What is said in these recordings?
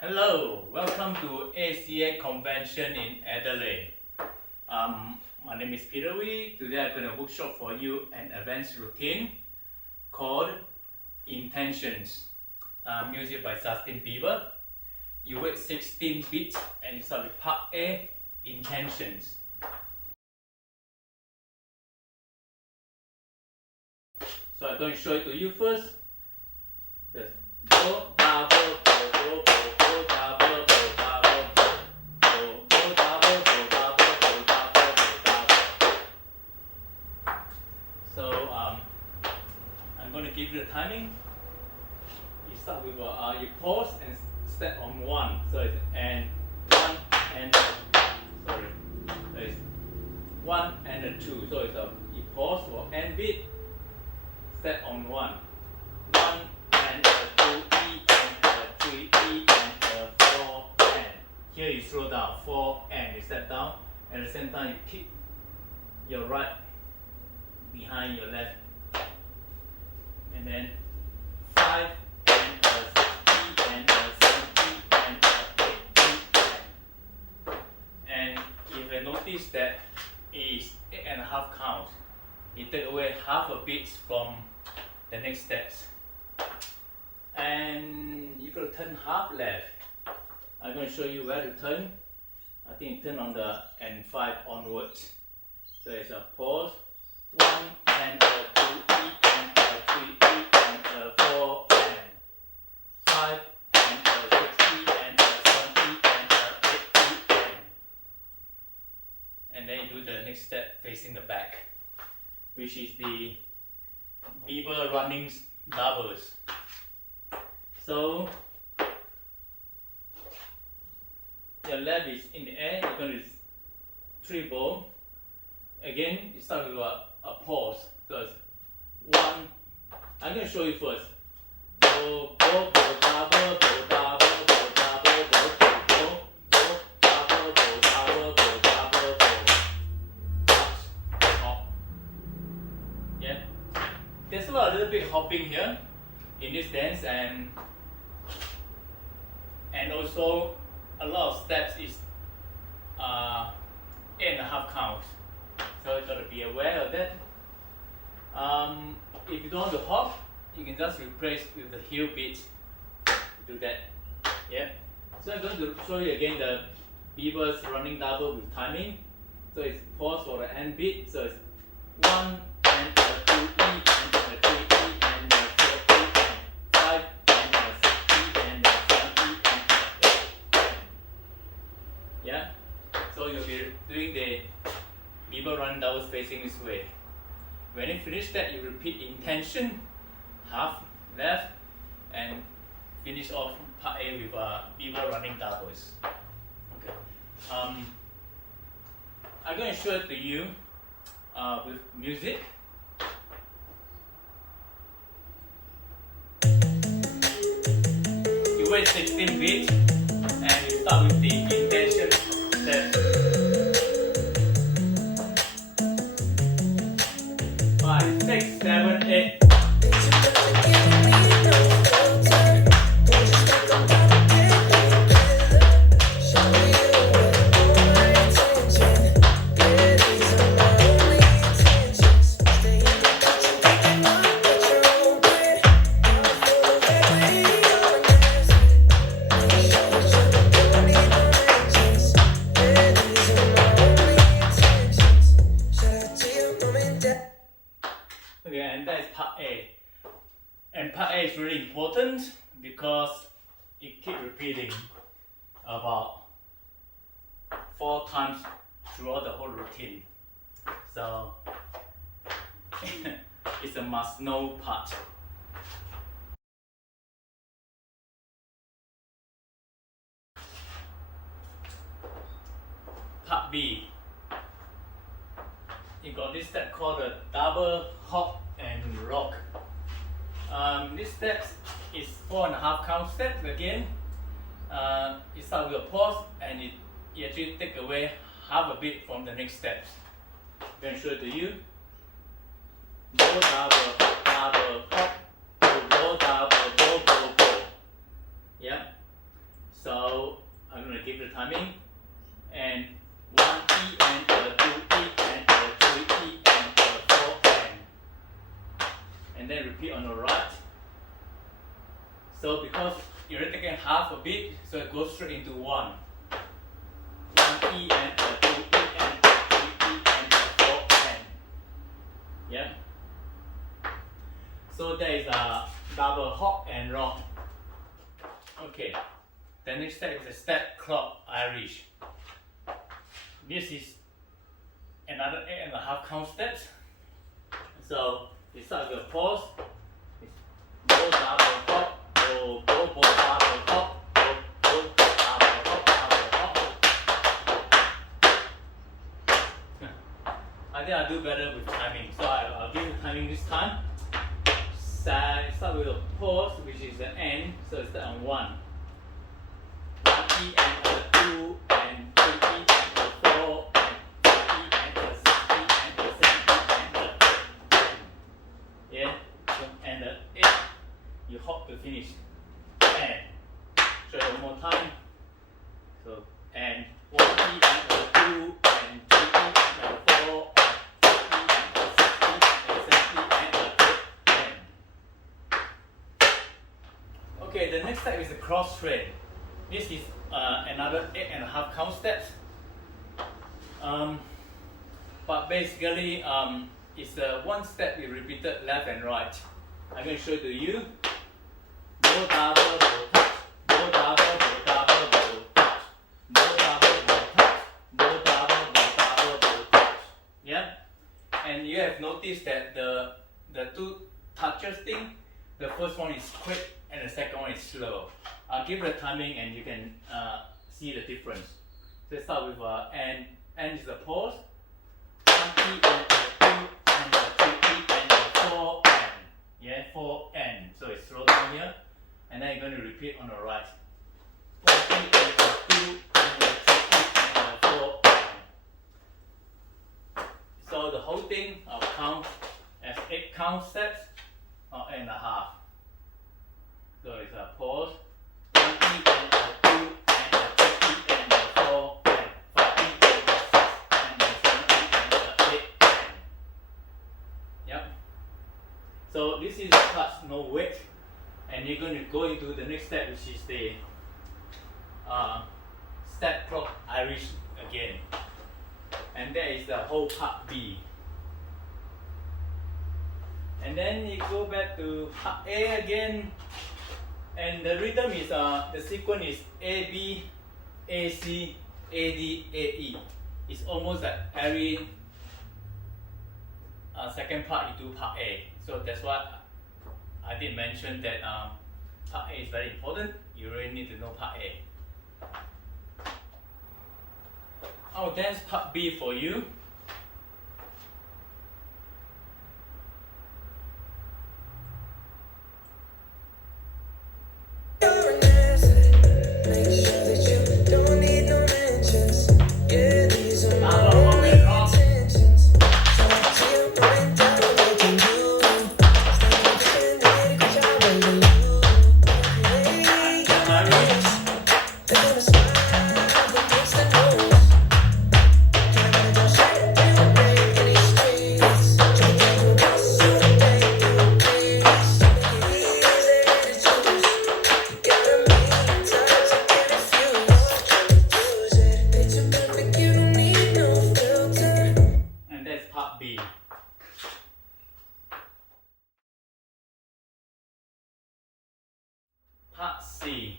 Hello, welcome to ACA convention in Adelaide. My name is Peter Wee. Today I'm going to workshop for you an advanced routine called Intentions. Music by Bieber. You wait 16 beats and you start with part A, Intentions. So I'm going to show it to you first. Just go, ba, bo, bo, bo, bo, bo, ba, bo, bo, ba, bo, bo, bo, bo, ba, bo, bo, ba, bo, bo, ba, bo, bo, ba, bo. So I'm going to give you the timing. You start with you pause and step on one. So it's and one and sorry. So it's one and a two. So it's you pause for N beat. Step on one. One and a two E and a three E and a four and. Here you slow down. 4 and you step down. At the same time you keep your right behind your left. And then 5 and a 6 E and a 7 E and a 8 E and if you notice that it is 8.5 counts, you take away half a beat from the next steps. And you're going to turn half left. I'm going to show you where to turn. I think turn on the N5 onwards. So it's a pause. 1 and a 2 E and a 3 E and a 4 and 5 and a 6 E and a 7 E and a 8 E and then you do the next step facing the back, which is the Bieber running doubles. So your left is in the air, you're going to treble. Again, you start with a pause. So it's 1. I'm going to show you first. Bo, bo, bo, da, bo, bo, da, bo, bo, da, bo, bo, bo, bo, bo, da, bo, bo, da, bo, bo, da, bo, bo. Hop. Yeah. There's a little bit hopping here in this dance, and also a lot of steps is 8.5 counts. So you got to be aware of that. If you don't want to hop, you can just replace with the heel beat. Do that. Yeah. So I'm going to show you again the Bieber's running double with timing. So it's pause for the end beat. So it's 1 and a 2 E and a 3 E and a 4 E and 5 and a 6 E and a 7 E and a 8. Yeah. So you'll be doing the Bieber run doubles facing this way. When you finish that, you repeat intention, half left, and finish off part A with Bieber running doubles. Okay. I'm going to show it to you with music. You wait 16 beats and you start with the intention step. 5, 6, 7, 8. Okay, and that is part A. And part A is really important because it keeps repeating about 4 times throughout the whole routine. So it's a must-know part. Part B. You got this step called the double hop and rock. This step is 4.5 count step again. You start with a pause and you actually take away half a beat from the next steps. I'm going to show it to you. Go double hop, go double, go, go, go. Yeah. So and then repeat on the right. So because you're already taking half a beat, so it goes straight into 1. 1 E and a 2 E and a 3 E and a 4 N. Yeah. So there is a double hop and rock. Okay. The next step is a step clog Irish. This is another 8.5 count steps. So you start with a pause. Go double hop, go double hop, go double hop. I think I'll do better with timing. So I'll give you timing this time. Start with a pause, which is the end. So it's on 1. 1 E and a 2 and 3 E and a 4 and 5 E and a 6 E and a 7 E and a 8. Yeah, and the 8, you hop to finish. And try one more time. So and 1 E and a 2 and 3 E and a 4 and 5 E and a 6 E and a 7 E and a 8. Okay, the next step is the cross thread. This is another 8.5 count steps. But basically, it's one step we repeated left and right. I'm going to show it to you. Go double, go touch, go double, go double, go touch, go double, go touch, go double, go double, go touch. Yeah? And you have noticed that the two touches thing, the first one is quick and the second one is slow. I'll give the timing and you can see the difference. So let's start with N. N is the pause. 1 E and a 2 and a 3 E and a 4 N. Yeah, 4 N. So it's slow down here. And then you're going to repeat on the right. 1 E and a 2 and a 3 E and a 4 N. So the whole thing I'll count as 8 count steps or 8.5. So it's a pause. 1 E and a 2 and a 3 E and a 4 and 5 E and a 6 and a 7 E and a 8 and. Yep. So this is the touch, no weight, and you're going to go into the next step, which is the step clog Irish again, and that is the whole part B. And then you go back to part A again. And the rhythm is, the sequence is A, B, A, C, A, D, A, E. It's almost like every second part you do part A. So that's why I did mention that part A is very important. You really need to know part A. I'll dance part B for you. Part C,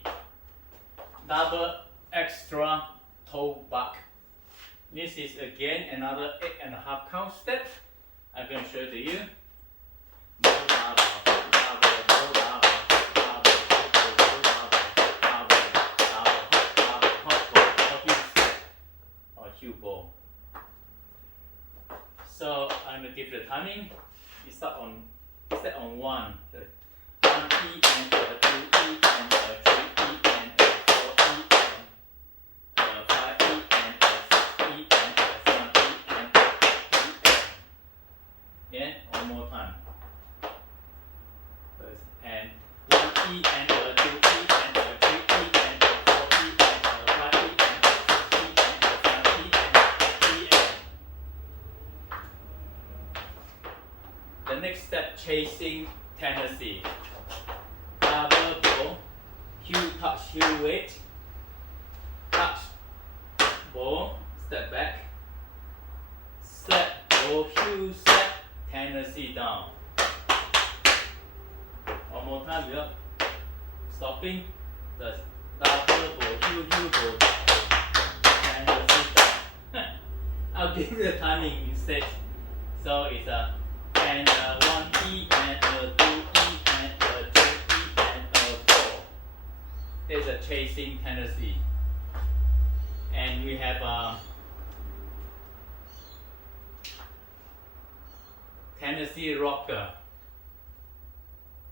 double extra toe back. This is again another 8.5 count step. I'm going to show it to you. So I'm going to give you the timing. You start on step on 1. So 1 E and a 2 E and a 3 E and a 4 E and a 5 E and a 6 E and a 7 E and a 8 E. Yeah, one more time. And 1 E and a 2 E and a 3 E and a 4 E and a 5 E and a 6 E and a 7 E and a 8 E. The the next step, chasing tendency. Double bow, heel touch, heel weight, touch, bow, step back, slap, bow, heel, step, tendency down. One more time without stopping. Just double bow, heel, bow, tendency down. I'll give you the timing instead. So it's a and a 1E and a 2E and a 3E and a 4. There's a chasing tendency. And we have a tendency rocker.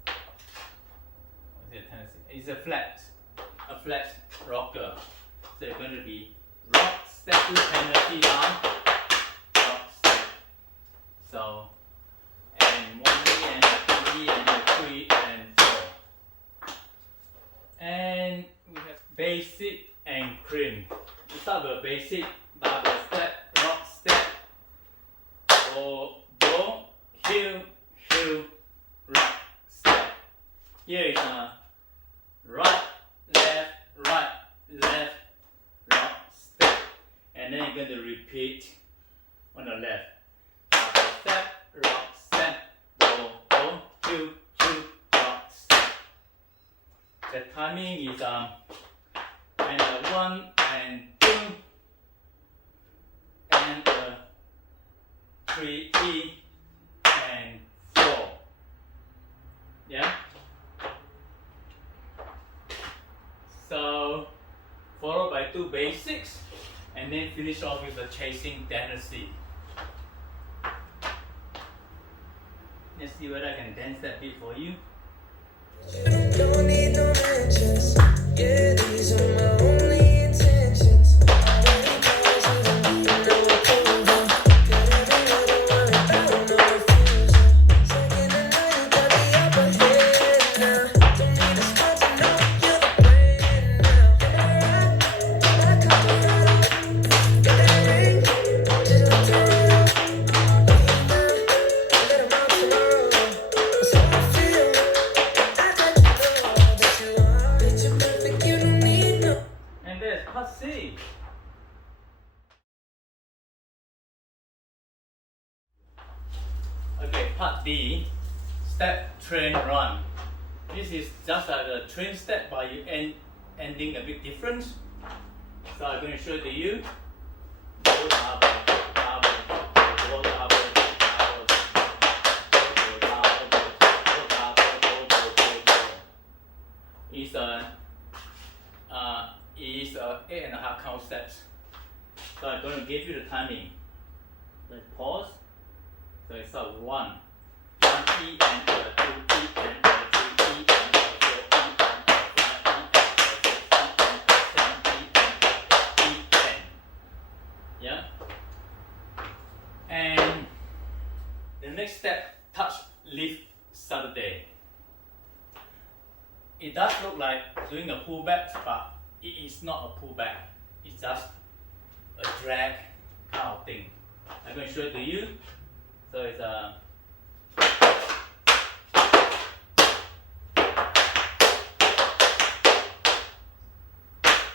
What's it, tendency? It's a flat rocker. So it's going to be rock, step to tendency down, rock, step. So, and 1E and a 2E and a 3 and 4. And we have basic and crimp. We start with basic, double step, rock, step, bow, heel, rock, step. Here is a right, left, rock, step. And then you're going to repeat on the left. Double step, rock, step, bow, heel, rock, step. The timing is and a 1 and 2 and a 3E and 4. Yeah? So followed by 2 basics and then finish off with the chasing tendency. Let's see whether I can dance that beat for you. Don't need no mentions. Yeah, these are my only intentions. Okay, part D, step, train, run. This is just like a train step, but you ending a bit different. So I'm going to show it to you. Is 8.5 count steps. So I'm going to give you the timing. Let's pause. So it's a 1, 1E and a 2E and a 3E and a 4E and a 5E and a 6E and a 7E and a 8E and 10. Yeah? And the next step, touch, lift, Saturday. It does look like doing a pullback, but it is not a pullback. It's just a drag kind of thing. I'm going to show it to you. So it's a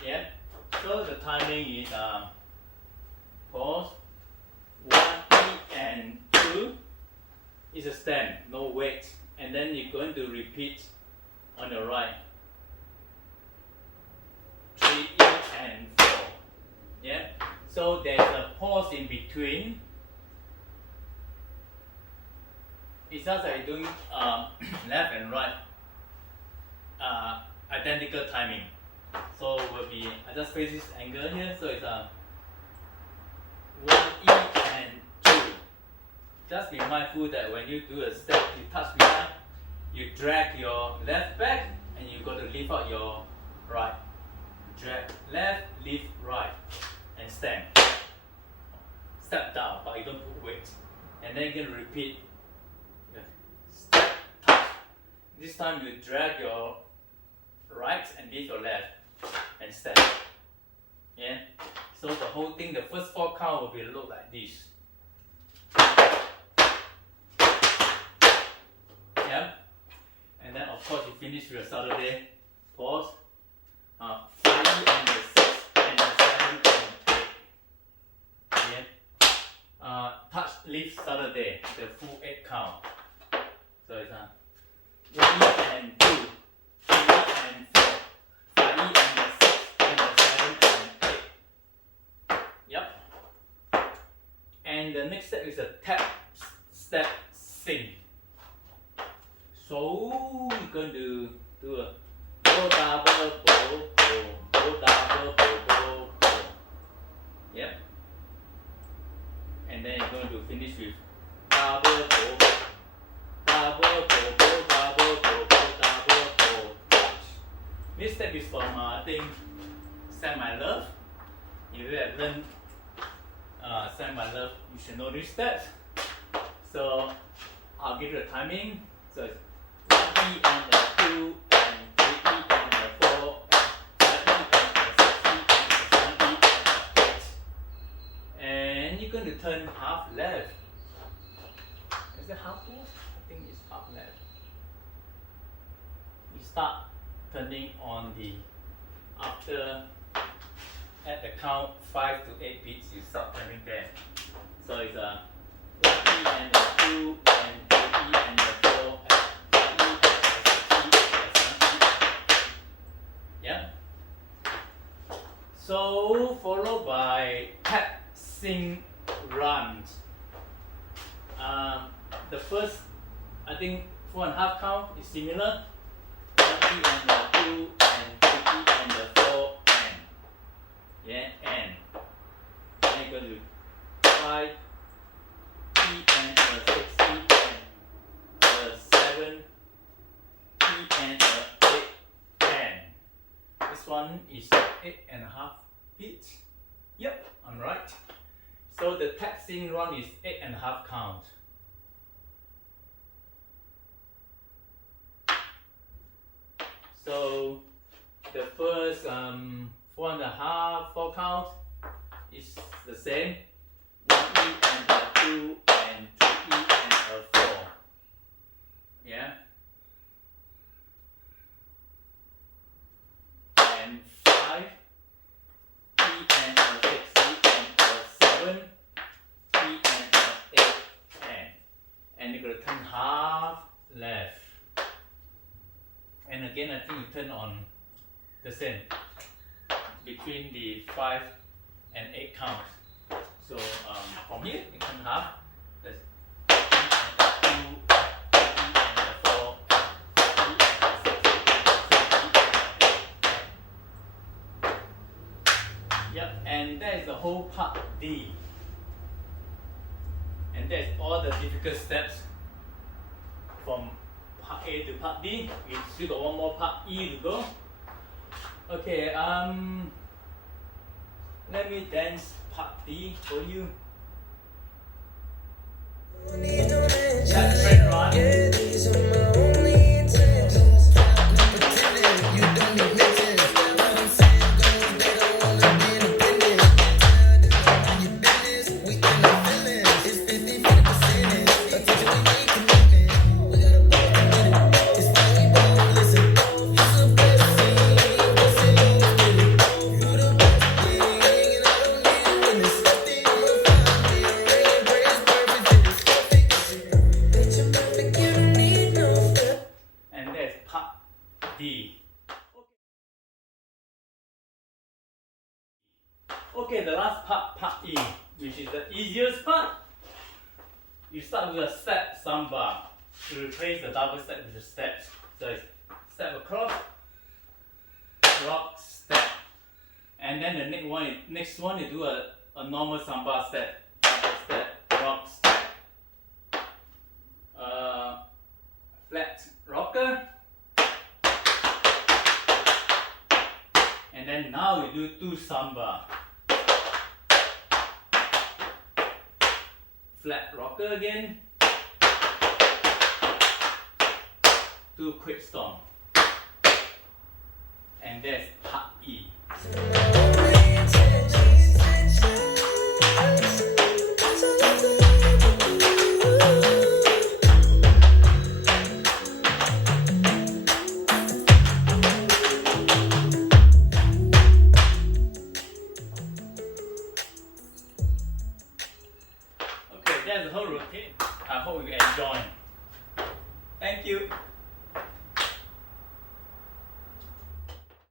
yeah. So the timing is pause, 1E and 2 is a stand, no weight, and then you're going to repeat on your right. 3E and 4. Yeah. So there's a pause in between. It's just like doing left and right identical timing. So will be, I just face this angle here, so it's 1E and 2. Just be mindful that when you do a step, you touch behind, you drag your left back and you got to lift out your right. Drag left, lift right, and stand. Step down, but you don't put weight. And then you can repeat. Step, touch. This time you drag your right and lift your left and step. Yeah. So the whole thing, the first 4 count will be look like this. Yeah. And then of course you finish with a Saturday. Pause. 5 and the 6 and the 7 and 8. Yeah. Touch leaf Saturday, the full 8 count. So it's 1 and 2, 3 and 4, 5 and the 6 and the 7 and 8. Yep. And the next step is a tap step sing. So you're going to do a bo da bo bo bo da bo bo bo bo. Yep. And then you're going to finish with da bo bo da bo bo bo da bo bo bo da bo bo. This step is from I think Send My Love. If you have learned Send My Love, you should know this step. So I'll give you the timing. So it's 1 E and the 2 and 3 E and the 4 and 5 E and the 6 E and the 7 E and the 8. And you're going to turn half left. Is it half left? I think it's half left. You start turning on the after at the count 5 to 8 beats. You start turning there. So it's a 1 E and the 2 and 3 E and the 4 and 5 E and the 6 E and the 7 E. Yeah. So followed by tap sing run. The first, I think 4.5 count is similar. 1 E and the 2 and 3 E and the 4 and. Yeah, and. Then you go to 5 E and the 6 E and the 7 E and the 8 and. This one is 8.5 beats. Yep, I'm right. So the tap sing run is 8.5 count. So the first 4.5, 4 count is the same. 1 E and the 2 and 3 E and a 4. Yeah. And 5 E and a 6 E and a 7 E and a 8 and you're gonna turn half left. And again, I think you turn on the same between the 5 and 8 counts. So from here, you turn half. That's 2, 3 and the 4, 3 and the 6, 7, 8. Yep, and that is the whole part D. And that's all the difficult steps from part A to part D. We still got one more part E to go. Okay, let me dance part D for you. That straight run. Okay, the last part, part E, which is the easiest part. You start with a step Samba to replace the double step with a step. So it's step across, rock, step. And then the next one you do a normal Samba step, double step, rock, step. Flat rocker. And then now you do 2 Samba. Flat rocker again, 2 quick stomp, and that's part E. that's the whole routine. I hope you enjoy. Thank you.